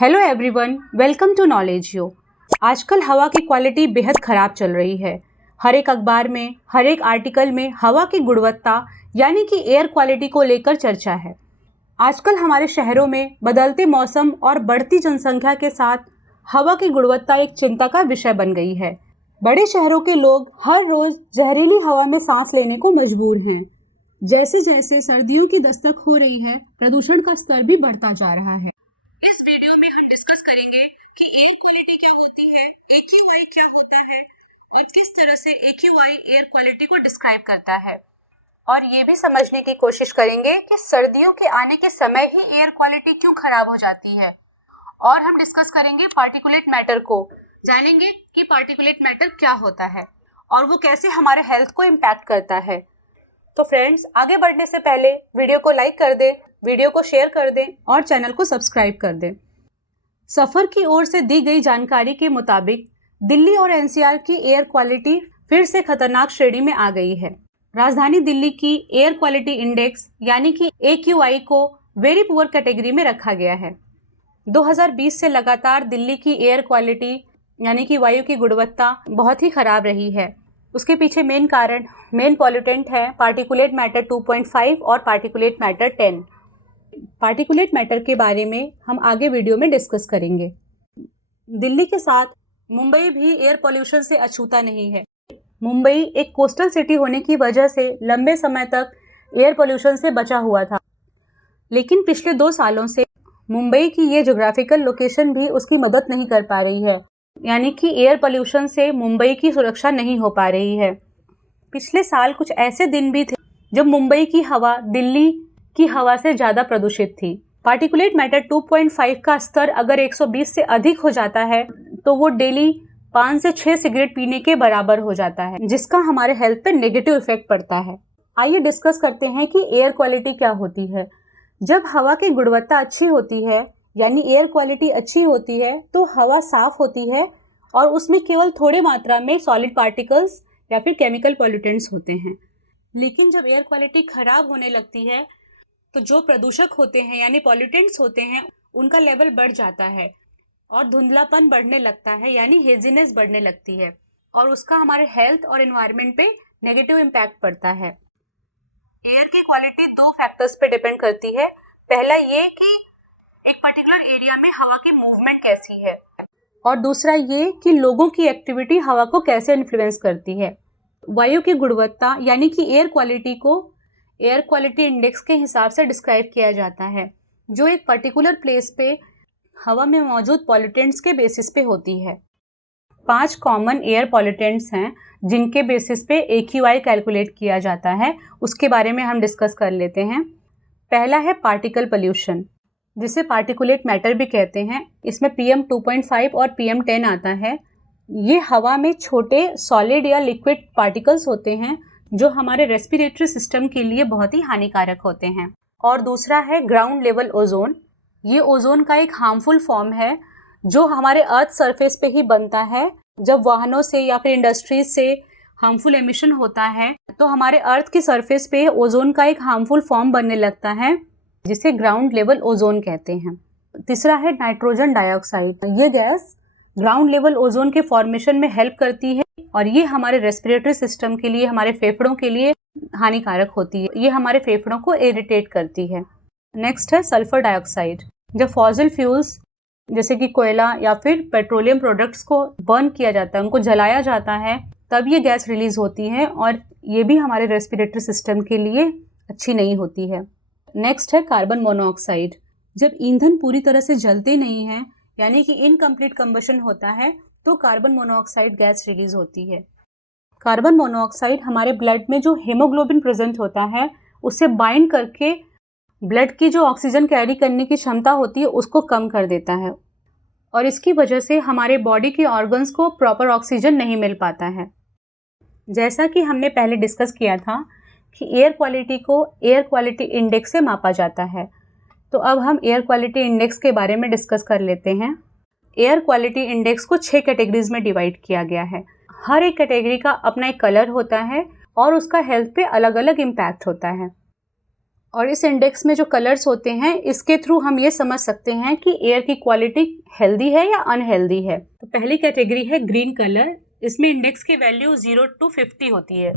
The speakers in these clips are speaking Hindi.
Hello everyone, welcome to knowledge you. आजकल हवा की क्वालिटी बेहद ख़राब चल रही है। हर एक अखबार में, हर एक आर्टिकल में हवा की गुणवत्ता यानी कि एयर क्वालिटी को लेकर चर्चा है। आजकल हमारे शहरों में बदलते मौसम और बढ़ती जनसंख्या के साथ हवा की गुणवत्ता एक चिंता का विषय बन गई है। बड़े शहरों के लोग हर रोज़ जहरीली हवा में सांस लेने को मजबूर हैं। जैसे जैसे सर्दियों की दस्तक हो रही है, प्रदूषण का स्तर भी बढ़ता जा रहा है। इस वीडियो में हम डिस्कस करेंगे कि एयर क्वालिटी क्या होती है, AQI क्या होता है और किस तरह से AQI एयर क्वालिटी को डिस्क्राइब करता है। और ये भी समझने की कोशिश करेंगे कि सर्दियों के आने के समय ही एयर क्वालिटी क्यों खराब हो जाती है। और हम डिस्कस करेंगे पार्टिकुलेट मैटर को, जानेंगे कि पार्टिकुलेट मैटर क्या होता है और वो कैसे हमारे हेल्थ को इम्पैक्ट करता है। तो फ्रेंड्स, आगे बढ़ने से पहले वीडियो को लाइक कर दें, वीडियो को शेयर कर दें और चैनल को सब्सक्राइब कर दें। सफ़र की ओर से दी गई जानकारी के मुताबिक दिल्ली और NCR की एयर क्वालिटी फिर से खतरनाक श्रेणी में आ गई है। राजधानी दिल्ली की एयर क्वालिटी इंडेक्स यानी कि AQI को वेरी पुअर कैटेगरी में रखा गया है। 2020 से लगातार दिल्ली की एयर क्वालिटी यानी कि वायु की गुणवत्ता बहुत ही खराब रही है। उसके पीछे मेन पॉल्यूटेंट है पार्टिकुलेट मैटर 2.5 और पार्टिकुलेट मैटर 10। पार्टिकुलेट मैटर के बारे में हम आगे वीडियो में डिस्कस करेंगे। दिल्ली के साथ मुंबई भी एयर पोल्यूशन से अछूता नहीं है। मुंबई एक कोस्टल सिटी होने की वजह से लंबे समय तक एयर पोल्यूशन से बचा हुआ था, लेकिन पिछले 2 सालों से मुंबई की ये ज्योग्राफिकल लोकेशन भी उसकी मदद नहीं कर पा रही है, यानी कि एयर पोल्यूशन से मुंबई की सुरक्षा नहीं हो पा रही है। पिछले साल कुछ ऐसे दिन भी थे जब मुंबई की हवा दिल्ली की हवा से ज़्यादा प्रदूषित थी। पार्टिकुलेट मैटर 2.5 का स्तर अगर 120 से अधिक हो जाता है तो वो डेली 5 से 6 सिगरेट पीने के बराबर हो जाता है, जिसका हमारे हेल्थ पे नेगेटिव इफेक्ट पड़ता है। आइए डिस्कस करते हैं कि एयर क्वालिटी क्या होती है। जब हवा की गुणवत्ता अच्छी होती है यानी एयर क्वालिटी अच्छी होती है तो हवा साफ होती है और उसमें केवल थोड़े मात्रा में सॉलिड पार्टिकल्स या फिर केमिकल पॉल्यूटेंट्स होते हैं। लेकिन जब एयर क्वालिटी खराब होने लगती है तो जो प्रदूषक होते हैं यानी पॉल्यूटेंट्स होते हैं उनका लेवल बढ़ जाता है और धुंधलापन बढ़ने लगता है यानी हेजीनेस बढ़ने लगती है और उसका हमारे हेल्थ और एनवायरनमेंट पे नेगेटिव इम्पैक्ट पड़ता है। एयर की क्वालिटी 2 फैक्टर्स पे डिपेंड करती है। पहला ये कि एक पर्टिकुलर एरिया में हवा की मूवमेंट कैसी है और दूसरा ये कि लोगों की एक्टिविटी हवा को कैसे इन्फ्लुएंस करती है। वायु की गुणवत्ता यानी कि एयर क्वालिटी को एयर क्वालिटी इंडेक्स के हिसाब से डिस्क्राइब किया जाता है, जो एक पर्टिकुलर प्लेस पे हवा में मौजूद पॉल्यूटेंट्स के बेसिस पे होती है। 5 कॉमन एयर पॉल्यूटेंट्स हैं जिनके बेसिस पे AQI कैलकुलेट किया जाता है। उसके बारे में हम डिस्कस कर लेते हैं। पहला है पार्टिकल पोल्यूशन, जिसे पार्टिकुलेट मैटर भी कहते हैं। इसमें PM 2.5 और PM 10 आता है। ये हवा में छोटे सॉलिड या लिक्विड पार्टिकल्स होते हैं जो हमारे रेस्पिरेटरी सिस्टम के लिए बहुत ही हानिकारक होते हैं। और दूसरा है ग्राउंड लेवल ओजोन। ये ओजोन का एक हार्मफुल फॉर्म है जो हमारे अर्थ सरफेस पे ही बनता है। जब वाहनों से या फिर इंडस्ट्रीज से हार्मफुल एमिशन होता है तो हमारे अर्थ की सरफेस पे ओजोन का एक हार्मफुल फॉर्म बनने लगता है जिसे ग्राउंड लेवल ओजोन कहते हैं। तीसरा है नाइट्रोजन डाइऑक्साइड। ये गैस ग्राउंड लेवल ओजोन के फॉर्मेशन में हेल्प करती है और ये हमारे रेस्पिरेटरी सिस्टम के लिए, हमारे फेफड़ों के लिए हानिकारक होती है। ये हमारे फेफड़ों को इरिटेट करती है। नेक्स्ट है सल्फर डाइऑक्साइड। जब फॉसिल फ्यूल्स जैसे कि कोयला या फिर पेट्रोलियम प्रोडक्ट्स को बर्न किया जाता है, उनको जलाया जाता है, तब ये गैस रिलीज होती है और ये भी हमारे रेस्पिरेटरी सिस्टम के लिए अच्छी नहीं होती है। नेक्स्ट है कार्बन मोनोऑक्साइड। जब ईंधन पूरी तरह से जलते नहीं हैं यानी कि इनकम्प्लीट कंबशन होता है तो कार्बन मोनोऑक्साइड गैस रिलीज होती है। कार्बन मोनोऑक्साइड हमारे ब्लड में जो हीमोग्लोबिन प्रेजेंट होता है उससे बाइंड करके ब्लड की जो ऑक्सीजन कैरी करने की क्षमता होती है उसको कम कर देता है और इसकी वजह से हमारे बॉडी के ऑर्गन्स को प्रॉपर ऑक्सीजन नहीं मिल पाता है। जैसा कि हमने पहले डिस्कस किया था कि एयर क्वालिटी को एयर क्वालिटी इंडेक्स से मापा जाता है, तो अब हम एयर क्वालिटी इंडेक्स के बारे में डिस्कस कर लेते हैं। एयर क्वालिटी इंडेक्स को 6 कैटेगरीज में डिवाइड किया गया है। हर एक कैटेगरी का अपना एक कलर होता है और उसका हेल्थ पे अलग अलग इम्पैक्ट होता है। और इस इंडेक्स में जो कलर्स होते हैं इसके थ्रू हम ये समझ सकते हैं कि एयर की क्वालिटी हेल्दी है या अनहेल्दी है। तो पहली कैटेगरी है ग्रीन कलर। इसमें इंडेक्स की वैल्यू 0 to 50 होती है।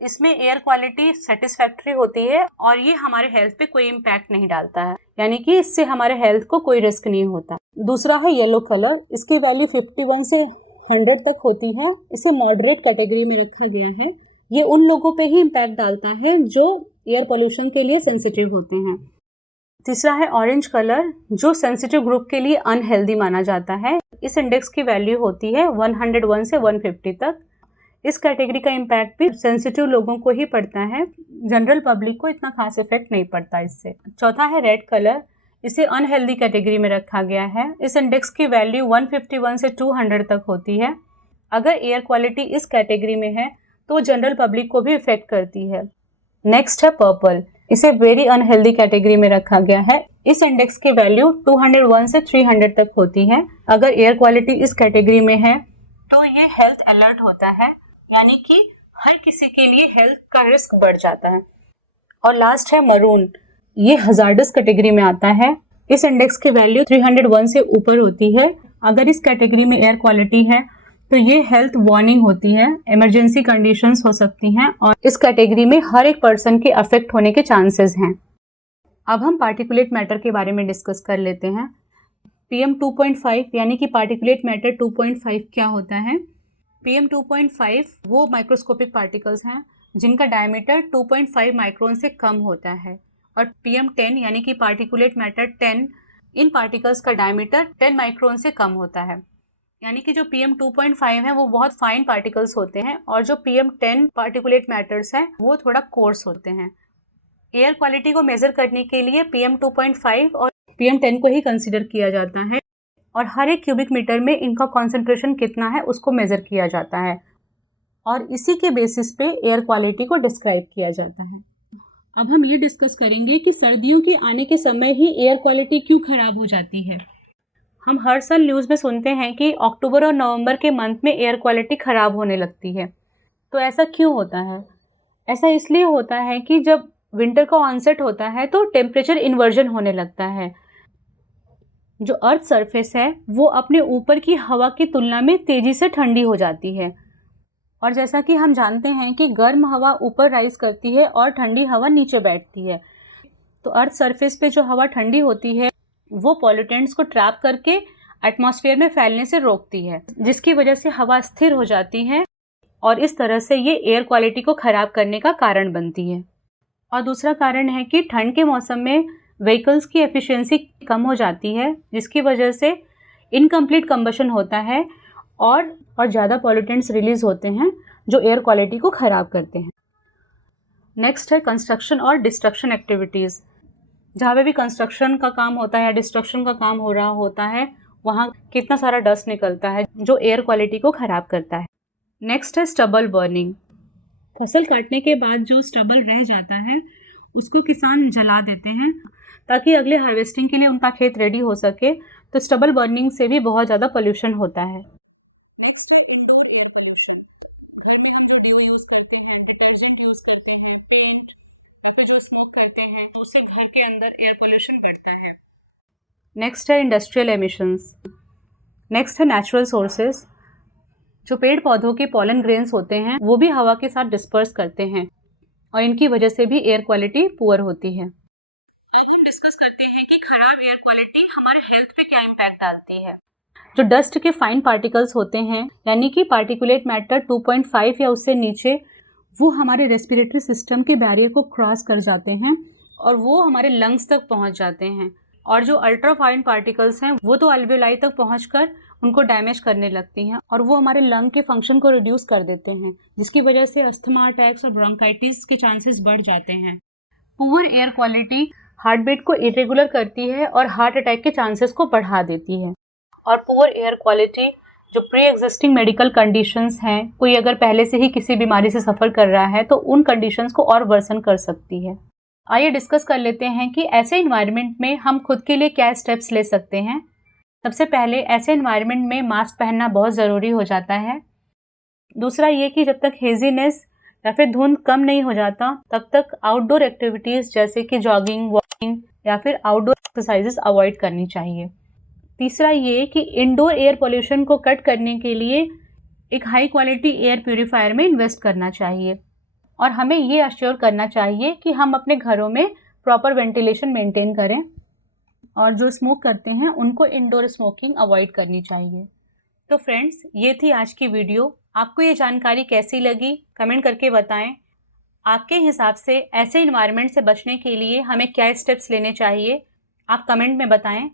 इसमें एयर क्वालिटी सेटिस्फैक्ट्री होती है और ये हमारे हेल्थ पे कोई इम्पैक्ट नहीं डालता है, यानी कि इससे हमारे हेल्थ को कोई रिस्क नहीं होता। दूसरा है येलो कलर। इसकी वैल्यू 51 से 100 तक होती है। इसे मॉडरेट कैटेगरी में रखा गया है। ये उन लोगों पे ही इम्पैक्ट डालता है जो एयर पोल्यूशन के लिए सेंसिटिव होते हैं। तीसरा है ऑरेंज कलर, जो सेंसिटिव ग्रुप के लिए अनहेल्दी माना जाता है। इस इंडेक्स की वैल्यू होती है 101 से 150 तक। इस कैटेगरी का इम्पैक्ट भी सेंसिटिव लोगों को ही पड़ता है, जनरल पब्लिक को इतना खास इफेक्ट नहीं पड़ता इससे। चौथा है रेड कलर। इसे अनहेल्दी कैटेगरी में रखा गया है। इस इंडेक्स की वैल्यू 151 से 200 तक होती है। अगर एयर क्वालिटी इस कैटेगरी में है तो जनरल पब्लिक को भी इफेक्ट करती है। नेक्स्ट है पर्पल। इसे वेरी अनहेल्दी कैटेगरी में रखा गया है। इस इंडेक्स की वैल्यू 201 से 300 तक होती है। अगर एयर क्वालिटी इस कैटेगरी में है तो ये हेल्थ अलर्ट होता है, यानी कि हर किसी के लिए हेल्थ का रिस्क बढ़ जाता है। और लास्ट है मरून। ये हजार्डस कैटेगरी में आता है। इस इंडेक्स की वैल्यू 301 से ऊपर होती है। अगर इस कैटेगरी में एयर क्वालिटी है तो ये हेल्थ वार्निंग होती है, इमरजेंसी कंडीशंस हो सकती हैं और इस कैटेगरी में हर एक पर्सन के अफेक्ट होने के चांसेस हैं। अब हम पार्टिकुलेट मैटर के बारे में डिस्कस कर लेते हैं। PM 2.5 यानी कि पार्टिकुलेट मैटर 2.5 क्या होता है? PM 2.5 वो माइक्रोस्कोपिक पार्टिकल्स हैं जिनका डायमीटर 2.5 माइक्रोन से कम होता है। और PM 10 यानी कि पार्टिकुलेट मैटर 10, इन पार्टिकल्स का डायमीटर 10 माइक्रोन से कम होता है। यानी कि जो PM 2.5 है वो बहुत फाइन पार्टिकल्स होते हैं और जो PM 10 पार्टिकुलेट मैटर्स हैं वो थोड़ा कोर्स होते हैं। एयर क्वालिटी को मेजर करने के लिए PM 2.5 और PM 10 को ही कंसिडर किया जाता है और हर एक क्यूबिक मीटर में इनका कॉन्सेंट्रेशन कितना है उसको मेजर किया जाता है और इसी के बेसिस पे एयर क्वालिटी को डिस्क्राइब किया जाता है। अब हम ये डिस्कस करेंगे कि सर्दियों के आने के समय ही एयर क्वालिटी क्यों खराब हो जाती है। हम हर साल न्यूज़ में सुनते हैं कि अक्टूबर और नवंबर के मंथ में एयर क्वालिटी ख़राब होने लगती है। तो ऐसा क्यों होता है? ऐसा इसलिए होता है कि जब विंटर का ऑनसेट होता है तो टेम्परेचर इन्वर्जन होने लगता है। जो अर्थ सरफेस है वो अपने ऊपर की हवा की तुलना में तेज़ी से ठंडी हो जाती है और जैसा कि हम जानते हैं कि गर्म हवा ऊपर राइज करती है और ठंडी हवा नीचे बैठती है। तो अर्थ सरफेस पे जो हवा ठंडी होती है वो पॉल्यूटेंट्स को ट्रैप करके एटमॉस्फेयर में फैलने से रोकती है, जिसकी वजह से हवा स्थिर हो जाती है और इस तरह से ये एयर क्वालिटी को ख़राब करने का कारण बनती है। और दूसरा कारण है कि ठंड के मौसम में व्हीकल्स की एफिशिएंसी कम हो जाती है, जिसकी वजह से इनकम्प्लीट कंबशन होता है और ज़्यादा पॉल्यूटेंट्स रिलीज होते हैं जो एयर क्वालिटी को ख़राब करते हैं। नेक्स्ट है कंस्ट्रक्शन और डिस्ट्रक्शन एक्टिविटीज़। जहाँ पे भी कंस्ट्रक्शन का काम होता है या डिस्ट्रक्शन का काम हो रहा होता है वहाँ कितना सारा डस्ट निकलता है जो एयर क्वालिटी को ख़राब करता है। नेक्स्ट है स्टबल बर्निंग। फसल काटने के बाद जो स्टबल रह जाता है उसको किसान जला देते हैं ताकि अगले हार्वेस्टिंग के लिए उनका खेत रेडी हो सके। तो स्टबल बर्निंग से भी बहुत ज़्यादा पोल्यूशन होता है। जो स्मोक करते हैं तो उससे घर के अंदर एयर पोल्यूशन बढ़ता है। नेक्स्ट है इंडस्ट्रियल एमिशंस। नेक्स्ट है नेचुरल सोर्सेज। जो पेड़ पौधों के पॉलन ग्रेन्स होते हैं वो भी हवा के साथ डिस्पर्स करते हैं और इनकी वजह से भी एयर क्वालिटी पुअर होती है। अब हम डिस्कस करते हैं कि खराब एयर क्वालिटी हमारे हेल्थ पे क्या इम्पैक्ट डालती है। जो डस्ट के फाइन पार्टिकल्स होते हैं यानी कि पार्टिकुलेट मैटर 2.5 या उससे नीचे, वो हमारे रेस्पिरेटरी सिस्टम के बैरियर को क्रॉस कर जाते हैं और वो हमारे लंग्स तक पहुंच जाते हैं। और जो अल्ट्रा फाइन पार्टिकल्स हैं वो तो अल्वेओलाई तक पहुंचकर उनको डैमेज करने लगती हैं और वो हमारे लंग के फंक्शन को रिड्यूस कर देते हैं, जिसकी वजह से अस्थमा अटैक्स और ब्रोंकाइटिस के चांसेस बढ़ जाते हैं। Poor air quality heart beat को इरेगुलर करती है और हार्ट अटैक के चांसेस को बढ़ा देती है। और पुअर एयर क्वालिटी जो प्री एग्जिस्टिंग मेडिकल कंडीशंस हैं, कोई अगर पहले से ही किसी बीमारी से सफ़र कर रहा है तो उन कंडीशंस को और वर्सन कर सकती है। आइए डिस्कस कर लेते हैं कि ऐसे इन्वायरमेंट में हम खुद के लिए क्या स्टेप्स ले सकते हैं। सबसे पहले ऐसे इन्वायरमेंट में मास्क पहनना बहुत ज़रूरी हो जाता है। दूसरा ये कि जब तक हेजीनेस या फिर धुंध कम नहीं हो जाता तब तक आउटडोर एक्टिविटीज़ जैसे कि जॉगिंग, वॉकिंग या फिर आउटडोर एक्सरसाइजेस अवॉइड करनी चाहिए। तीसरा ये कि इंडोर एयर पोल्यूशन को कट करने के लिए एक हाई क्वालिटी एयर प्यूरीफायर में इन्वेस्ट करना चाहिए और हमें ये अश्योर करना चाहिए कि हम अपने घरों में प्रॉपर वेंटिलेशन मेंटेन करें और जो स्मोक करते हैं उनको इंडोर स्मोकिंग अवॉइड करनी चाहिए। तो फ्रेंड्स, ये थी आज की वीडियो। आपको ये जानकारी कैसी लगी कमेंट करके बताएं। आपके हिसाब से ऐसे इन्वायरमेंट से बचने के लिए हमें क्या स्टेप्स लेने चाहिए, आप कमेंट में बताएं।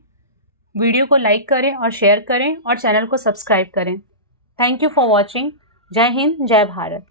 वीडियो को लाइक करें और शेयर करें और चैनल को सब्सक्राइब करें। Thank you for watching. जय हिंद, जय भारत।